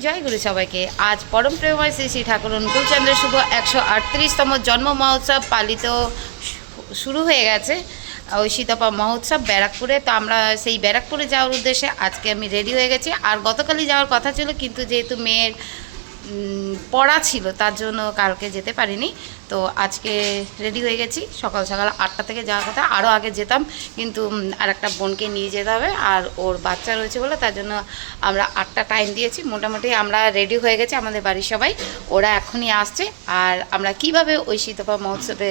জয় গুরু সবাইকে। আজ পরম প্রেমময় শ্রী শ্রী ঠাকুর অনুকূলচন্দ্রের শুভ 138তম জন্ম মহোৎসব পালিত শুরু হয়ে গেছে। ওই শীতপা মহোৎসব ব্যারাকপুরে। তো আমরা সেই ব্যারাকপুরে যাওয়ার উদ্দেশ্যে আজকে আমি রেডি হয়ে গেছি। আর গতকালই যাওয়ার কথা ছিল, কিন্তু যেহেতু মেয়ের পড়া ছিল তার জন্য কালকে যেতে পারিনি। তো আজকে রেডি হয়ে গেছি। সকাল সকাল 8টা থেকে যাওয়ার কথা, আরও আগে যেতাম, কিন্তু আর একটা বোনকে নিয়ে যেতে হবে আর ওর বাচ্চা রয়েছে বলে তার জন্য আমরা 8টা টাইম দিয়েছি। মোটামুটি আমরা রেডি হয়ে গেছি, আমাদের বাড়ির সবাই। ওরা এখনই আসছে। আর আমরা কিভাবে ওই শীতপা মহোৎসবে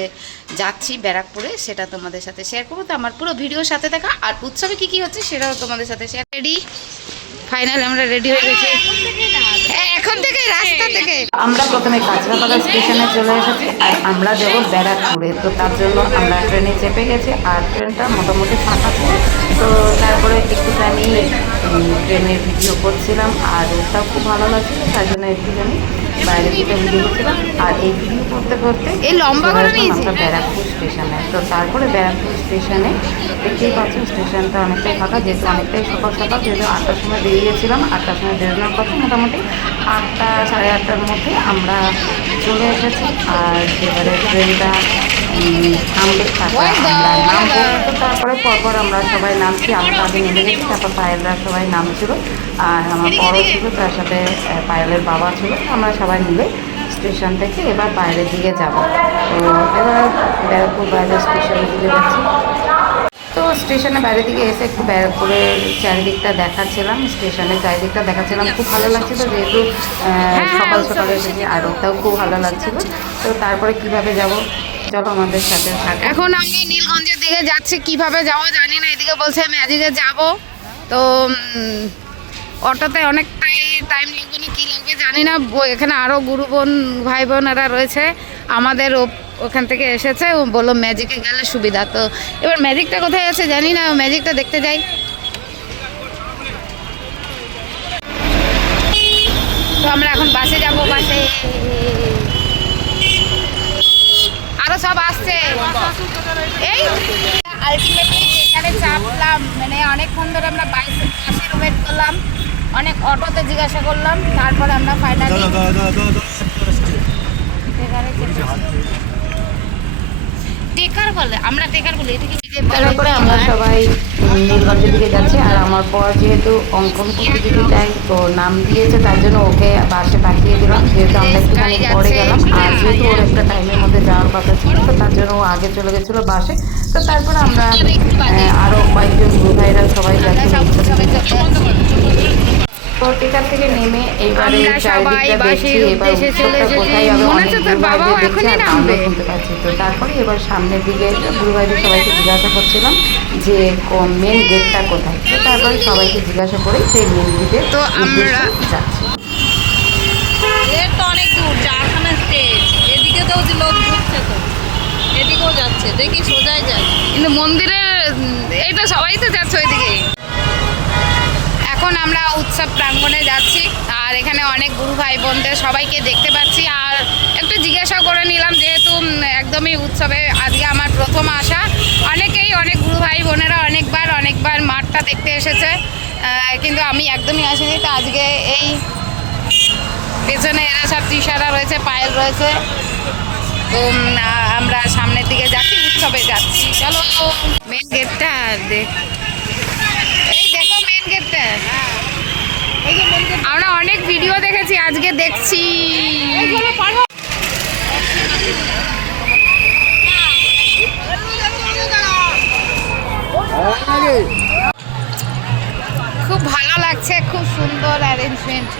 যাচ্ছি ব্যারাকপুরে সেটা তোমাদের সাথে শেয়ার করবো। তো আমার পুরো ভিডিওর সাথে দেখা, আর উৎসবে কী কী হচ্ছে সেটাও তোমাদের সাথে শেয়ার। রেডি, ফাইনাল আমরা রেডি হয়ে গেছি এখন থেকে, রাস্তা থেকে। আমরা প্রথমে কাঁচরাপাড়া স্টেশনে চলে এসেছি আর আমরা যাবো ব্যারাকপুরে। তো তার জন্য আমরা ট্রেনে চেপে গেছি আর ট্রেনটা মোটামুটি ফাঁকা ছিল। তো তারপরে একটুখানি ট্রেনের ভিডিও করছিলাম আর ওটাও খুব ভালো লাগছিল, তার জন্য একটুখানি বাইরে থেকে ভিডিও করছিলাম। আর এই ভিডিও করতে করতে এই লম্বা করে আমরা ব্যারাকপুর স্টেশনে। তো তারপরে ব্যারাকপুর স্টেশনে দেখতেই পাচ্ছি স্টেশনটা অনেকটাই ফাঁকা, যেহেতু অনেকটাই সকাল সকাল, যেহেতু 8টার সময় বেরিয়েছিলাম। 8টার সময় বেরোনোর কথা, মোটামুটি 8টা সাড়ে 8টার মধ্যে আমরা চলে এসেছি। আর এবারে ট্রেনটা থামবে, আমরা নামবো। তো তারপরে পরপর আমরা সবাই নামছি। আমরা আগে নেমে গেছি, তারপর পায়েলরা সবাই নামছিল আর আমার বড় ছিল, তার সাথে পায়েলের বাবা ছিল। আমরা সবাই মিলে স্টেশন থেকে এবার বাইরের দিকে যাব। তো এবার ব্যারাকপুর বাইরের স্টেশনের দিকে যাচ্ছি। তো স্টেশনের বাইরের দিকে এসে একটু ব্যারাকপুরের চারিদিকটা দেখাচ্ছিলাম, স্টেশনের চারিদিকটা দেখাচ্ছিলাম। খুব ভালো লাগছিল, যেহেতু সকাল সকালে এসেছি আর ওটাও খুব ভালো লাগছিল। তো তারপরে কিভাবে যাব, চলো আমাদের সাথে থাকো। এখন আমি নীলগঞ্জের দিকে যাচ্ছি, কিভাবে যাবো জানি না। এদিকে বলছে ম্যাজিকে যাব, তো অটোতে অনেকটাই টাইম লাগবে না কী লাগবে জানি না। এখানে আরও গুরু বোন ভাই বোনেরা রয়েছে আমাদের, ওখান থেকে এসেছে। ও বললো ম্যাজিকে গেলে সুবিধা। তো এবার ম্যাজিকটা কোথায় আছে জানি না, ম্যাজিকটা দেখতে যাই। তো আমরা এখন বাসে যাব, বাসে আরো সব আসছে। এই আলটিমেটলি এখানে চাপলাম, মানে অনেকক্ষণ ধরে আমরা বাসের ওয়েট করলাম, অনেক অটোতে জিজ্ঞাসা করলাম, তারপরে আমরা ফাইনালি টেকার বলে, আমরা টেকার বলি। তারপরে আমরা সবাই নীলগঞ্জের দিকে যাচ্ছি। আর আমার পর যেহেতু অঙ্কন প্রতিযোগিতায় তো নাম দিয়েছে, তার জন্য ওকে বাসে পাঠিয়ে দিলাম, যেহেতু আমরা একটুখানি পরে গেলাম। আর যেহেতু ওর একটা টাইমের মধ্যে যাওয়ার কথা ছিল, তো তার জন্য ও আগে চলে গেছিলো বাসে। তো তারপরে আমরা আরও কয়েকজন গুরু ভাইরা সবাই যাচ্ছি। টিকার থেকে নেমে এইবারে চারিদিকটা দেখছি, এবার উৎসবটা কোথায় হবে, অনেক গুরুভাইদের দেখছি আর আমিও শুনতে পাচ্ছি। তো তারপরে এবার সামনের দিকে গুরুভাইদের সবাইকে জিজ্ঞাসা করছিলাম যে মেন গেটটা কোথায়। তো তারপরে সবাইকে জিজ্ঞাসা করে সেই মেন গেটে তো আমরা যাচ্ছি। গেট তো অনেক দূর, চারখানা স্টেজ, এদিকে তো লোক ঢুকছে, তো এদিকেও যাচ্ছে, দেখি সোজাই যায়। কিন্তু মন্দিরে এই তো সবাই তো যাচ্ছে ওইদিকে। এখন আমরা উৎসব প্রাঙ্গণে যাচ্ছি আর এখানে অনেক গুরু ভাই বোনদের সবাইকে দেখতে পাচ্ছি। আর একটু জিজ্ঞাসা করে নিলাম, যেহেতু একদমই উৎসবে আজকে আমার প্রথম আসা। অনেক গুরু ভাই বোনেরা অনেকবার মাঠটা দেখতে এসেছে, কিন্তু আমি একদমই আসিনি। তো আজকে এই পেছনে এরা সব তৃষারা রয়েছে, পায়েল রয়েছে। তো আমরা সামনের দিকে যাচ্ছি, উৎসবে যাচ্ছি। চলো মেন গেটটা দেখ, এই দেখো মেন গেটটা। আমরা অনেক ভিডিও দেখেছি, আজকে দেখছি। খুব ভালো লাগছে, খুব সুন্দর অ্যারেঞ্জমেন্ট।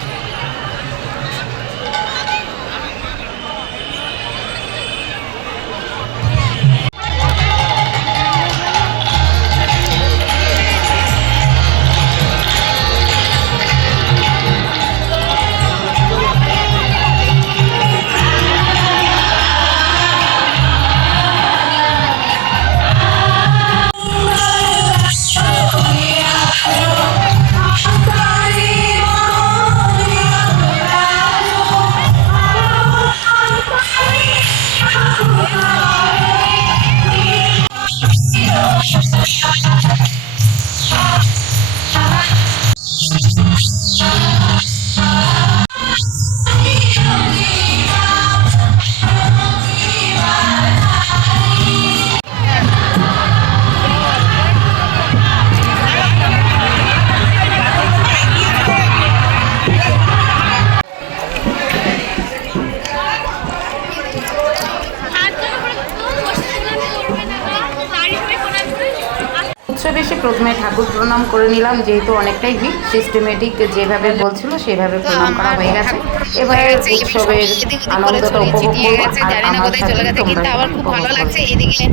প্রথমে ঠাকুর প্রণাম করে নিলাম, যেহেতু অনেকটাই ভিড়, সিস্টেমেটিক যেভাবে বলছিল সেভাবে প্রণাম করা হয়ে গেছে। এবারে উৎসবের আনন্দটা উপভোগ করবো, আর আমার সাথে তোমরা আমার সেটা খুব উপভোগ ভালো লাগছে। করবে। এদিকে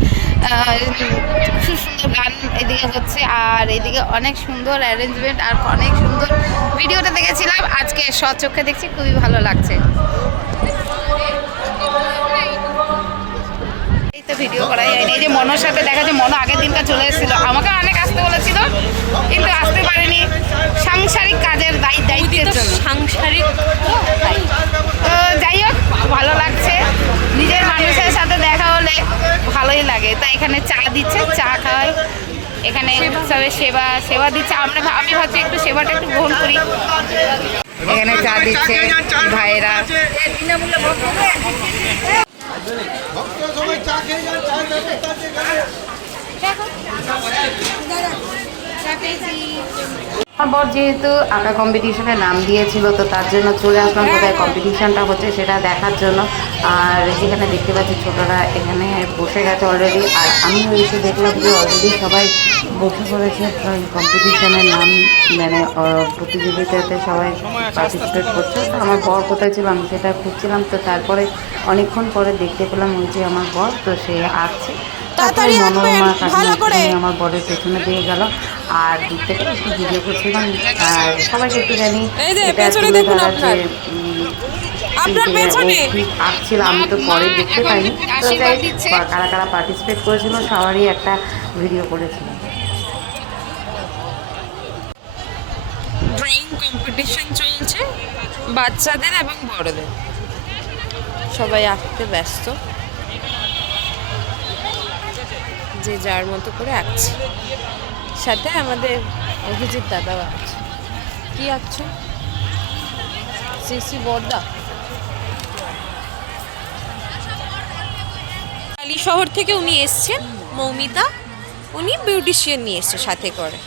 খুব সুন্দর গান এদিকে হচ্ছে, আর এদিকে অনেক সুন্দর অ্যারেঞ্জমেন্ট আর অনেক সুন্দর ভিডিওটা দেখেছিলাম, আজকে স্বচক্ষে দেখছি, খুবই ভালো লাগছে। এই তো ভিডিও করাই যায়নি, এই যে মনোর সাথে দেখা যায়, মনো আগের দিনকার চলে এসেছিল, আমাকে অনেক আসতে বলেছিল কিন্তু আসতে পারিনি সাংসারিক কাজের দায়িত্বের জন্য। সাংসারিক তো যাই হোক, ভালো লাগছে, নিজের মানুষের সাথে দেখা হলে ভালোই লাগে। তো এখানে চা দিচ্ছে, চা খাওয়াই, এখানে উৎসবের সেবা দিচ্ছে, আমি ভাবছি একটু সেবাটা একটু গ্রহণ করি। এখানে চা দিচ্ছে ভাইয়েরা। আমার বর যেহেতু আঁকা কম্পিটিশনে নাম দিয়েছিল, তো তার জন্য চলে আসলাম কোথায় কম্পিটিশনটা হচ্ছে সেটা দেখার জন্য। আর যেখানে দেখতে পাচ্ছি ছোটরা এখানে বসে গেছে অলরেডি, আর আমি এসে দেখলাম যে অলরেডি সবাই বসে পড়েছে কম্পিটিশনের নাম, মানে প্রতিযোগিতাতে সবাই পার্টিসিপেট করছে। তো আমার বর কোথায় ছিল আমি সেটা খুঁজছিলাম, তো তারপরে অনেকক্ষণ পরে দেখতে পেলাম ওই যে আমার বর, তো সে আসছে। তারপরে মনোরমা কাকিমা আমার বরের পেছনে দিয়ে গেল, আর দূর থেকে একটু ভিডিও করছিলাম, আর সবাইকে একটু জানি এটা তুলে ধরার যে আঁকছিল, আমি তো পরে দেখতে পাইনি। তো যাই কারা কারা পার্টিসিপেট করেছিল সবারই একটা ভিডিও করেছিলাম। ড্রয়িং কম্পিটিশন চলছে বাচ্চাদের এবং বড়দের, সবাই আঁকতে ব্যস্ত, যে যার মতো করে আঁকছে। সাথে আমাদের অভিজিৎ দাদাও আছে। কি আঁকছো? সিসি বর্দা কালী শহর থেকে উনি এসছেন, মৌমিতা, উনি বিউটিশিয়ান নিয়ে এসছে সাথে করে।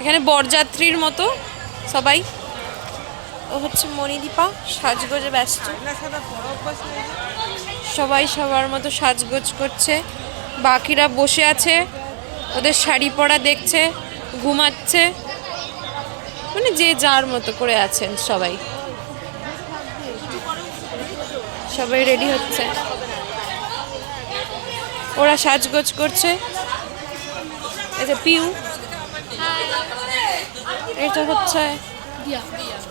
এখানে বরযাত্রীর মতো সবাই, ও হচ্ছে মণিদীপা, সাজগোজে ব্যস্ত, সবাই সবার মতো সাজগোজ করছে। বাকিরা বসে আছে, ওদের শাড়ি পরা দেখছে, ঘুমাচ্ছে, মানে যে যার মতো করে আছেন সবাই। সবাই রেডি হচ্ছে, ওরা সাজগোজ করছে। এই যে পিউ, এটা হচ্ছে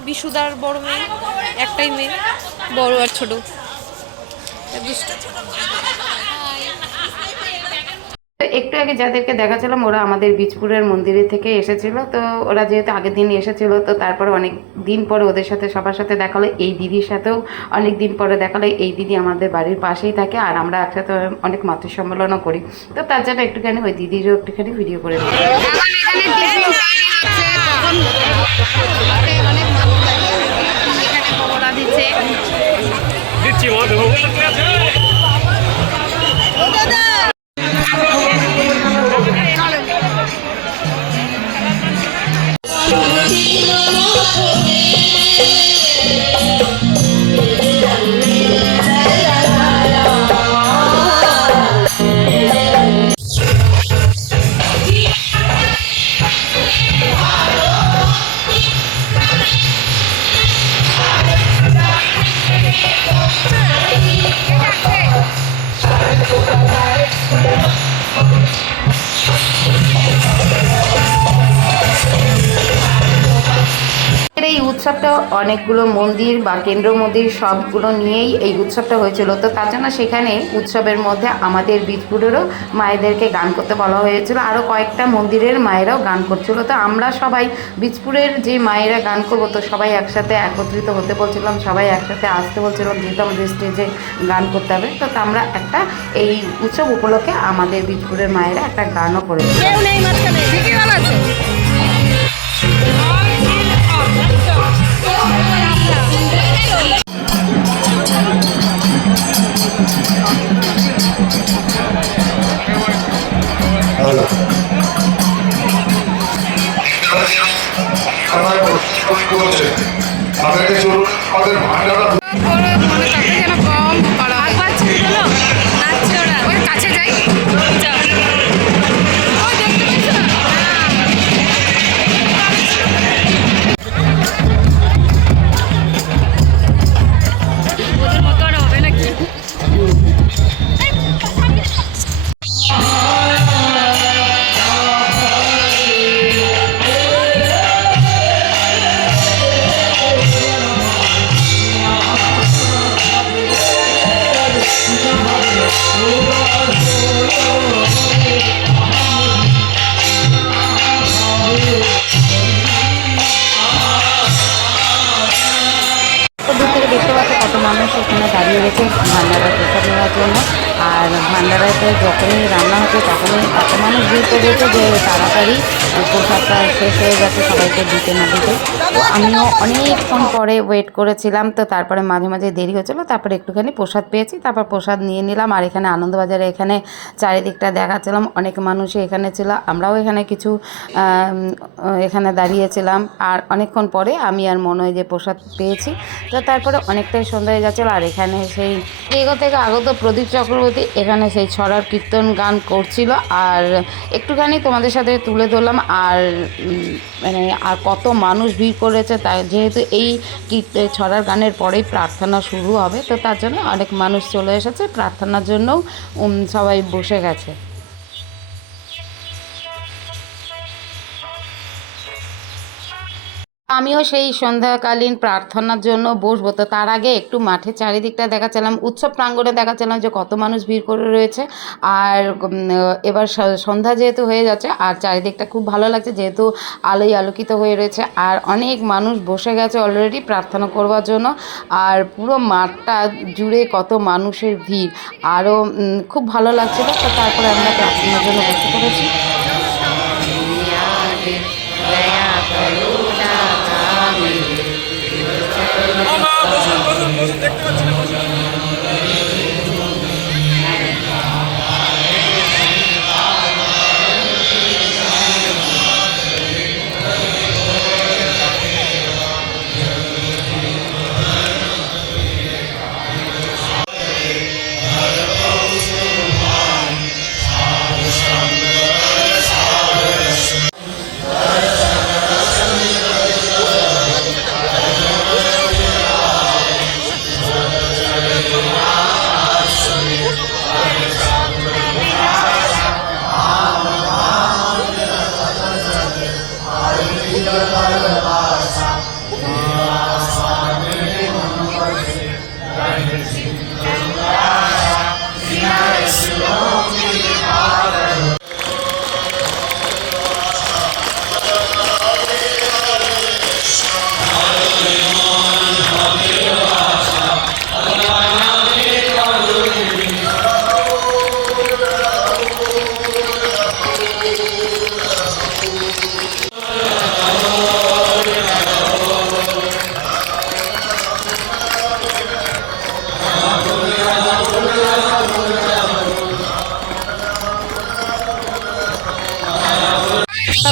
বিশুদার বড় মেয়ে, একটাই মেয়ে, বড় আর ছোট। একটু আগে যাদেরকে দেখাচ্ছিলাম ওরা আমাদের বীজপুরের মন্দিরের থেকে এসেছিল। তো ওরা যেহেতু আগের দিন এসেছিল, তো তারপরে অনেক দিন পরে ওদের সাথে সবার সাথে দেখা হলো। এই দিদির সাথেও অনেক দিন পরে দেখা হলো। এই দিদি আমাদের বাড়ির পাশেই থাকে, আর আমরা একসাথে অনেক মাতৃ সম্মেলনও করি। তো তার জন্য একটুখানি ওই দিদিরও একটুখানি ভিডিও করে দিই। এই উৎসবটা অনেকগুলো মন্দির বা কেন্দ্র মন্দির সবগুলো নিয়েই এই উৎসবটা হয়েছিল। তো তার জন্য সেখানে উৎসবের মধ্যে আমাদের বীজপুরেরও মায়েদেরকে গান করতে বলা হয়েছিল, আরও কয়েকটা মন্দিরের মায়েরাও গান করছিল। তো আমরা সবাই বীজপুরের যে মায়েরা গান করবো, তো সবাই একসাথে একত্রিত হতে বলছিলাম, সবাই একসাথে আসতে বলছিলাম, যেহেতু আমাদের স্টেজে গান করতে হবে। তো আমরা একটা এই উৎসব উপলক্ষে আমাদের বীজপুরের মায়েরা একটা গানও করেছিলাম। আপনাকে চলুন আমাদের ভান্ডারা কাছে যাই। আর ভান্ডারাতে যখনই রান্না হচ্ছে তখনই এত মানুষ ভিড় করেছে যে তাড়াতাড়ি প্রসাদটা শেষ হয়ে গেছে সবাইকে দিতে না দিতে। তো আমিও অনেকক্ষণ পরে ওয়েট করেছিলাম, তো তারপরে মাঝে মাঝে দেরি হচ্ছিলো, তারপরে একটুখানি প্রসাদ পেয়েছি, তারপর প্রসাদ নিয়ে নিলাম। আর এখানে আনন্দবাজারে এখানে চারিদিকটা দেখাচ্ছিলাম, অনেক মানুষই এখানে ছিল, আমরাও এখানে কিছু এখানে দাঁড়িয়েছিলাম। আর অনেকক্ষণ পরে আমি আর মনে হয় যে প্রসাদ পেয়েছি। তো তারপরে অনেকটাই সন্ধ্যা হয়ে যাচ্ছিলো। আর এখানে সেই দিঘা থেকে আগত প্রদীপ চক্রবর্তী এখানে সেই ছড়ার কীর্তন গান করছিল, আর একটুখানি তোমাদের সাথে তুলে ধরলাম। আর মানে আর কত মানুষ ভিড় করেছে, তাই যেহেতু এই ছড়ার গানের পরেই প্রার্থনা শুরু হবে, তো তার জন্য অনেক মানুষ চলে এসেছে প্রার্থনার জন্যও, সবাই বসে গেছে। আমিও সেই সন্ধ্যাকালীন প্রার্থনার জন্য বসবো, তো তার আগে একটু মাঠে চারিদিকটা দেখাচ্ছিলাম, উৎসব প্রাঙ্গণে দেখাচ্ছিলাম যে কত মানুষ ভিড় করে রয়েছে। আর এবার সন্ধ্যা যেহেতু হয়ে যাচ্ছে আর চারিদিকটা খুব ভালো লাগছে, যেহেতু আলোয় আলোকিত হয়ে রয়েছে, আর অনেক মানুষ বসে গেছে অলরেডি প্রার্থনা করবার জন্য। আর পুরো মাঠটা জুড়ে কত মানুষের ভিড়, আরও খুব ভালো লাগছিল। তো তারপরে আমরা প্রার্থনার জন্য বসে পড়েছি।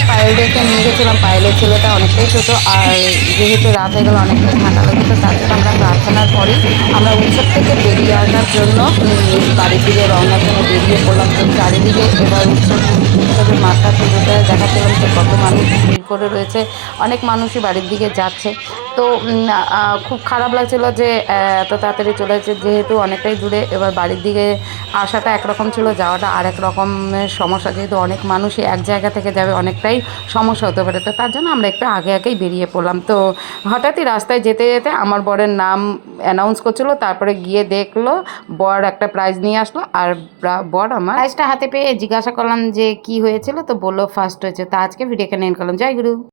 পায়েলদেরকে নিয়ে গেছিলাম, পায়েলের ছেলেটা অনেকটাই ছোটো, আর যেহেতু রাত হয়ে গেল অনেকটাই ঠান্ডা লাগে, তো তার জন্য আমরা প্রার্থনার পরেই আমরা উৎসব থেকে বেরিয়ে আসার জন্য বাড়ির দিকে রওনার জন্য বেরিয়ে পড়লাম। তো চারিদিকে এবার উৎসবের মাঠটা পুরোটা দেখাচ্ছিলাম যে কত মানুষ ভিড় করে রয়েছে, অনেক মানুষই বাড়ির দিকে যাচ্ছে। তো খুব খারাপ লাগছিলো যে এত তাড়াতাড়ি চলে যাচ্ছে, যেহেতু অনেকটাই দূরে, এবার বাড়ির দিকে আসাটা একরকম ছিল, যাওয়াটা আর এক রকমের সমস্যা, যেহেতু অনেক মানুষই এক জায়গা থেকে যাবে অনেকটাই সমস্যা হতে পারে। তো তার জন্য আমরা একটু আগে আগেই বেরিয়ে পড়লাম। তো হঠাৎই রাস্তায় যেতে যেতে আমার বরের নাম অ্যানাউন্স করছিলো, তারপরে গিয়ে দেখলো বর একটা প্রাইজ নিয়ে আসলো, আর বর আমার প্রাইজটা হাতে পেয়ে জিজ্ঞাসা করলাম যে কি হয়েছিল, তো বললো ফার্স্ট হয়েছে। তা আজকে ভিডিও এখানে এন্ড করলাম। জয় গুরু।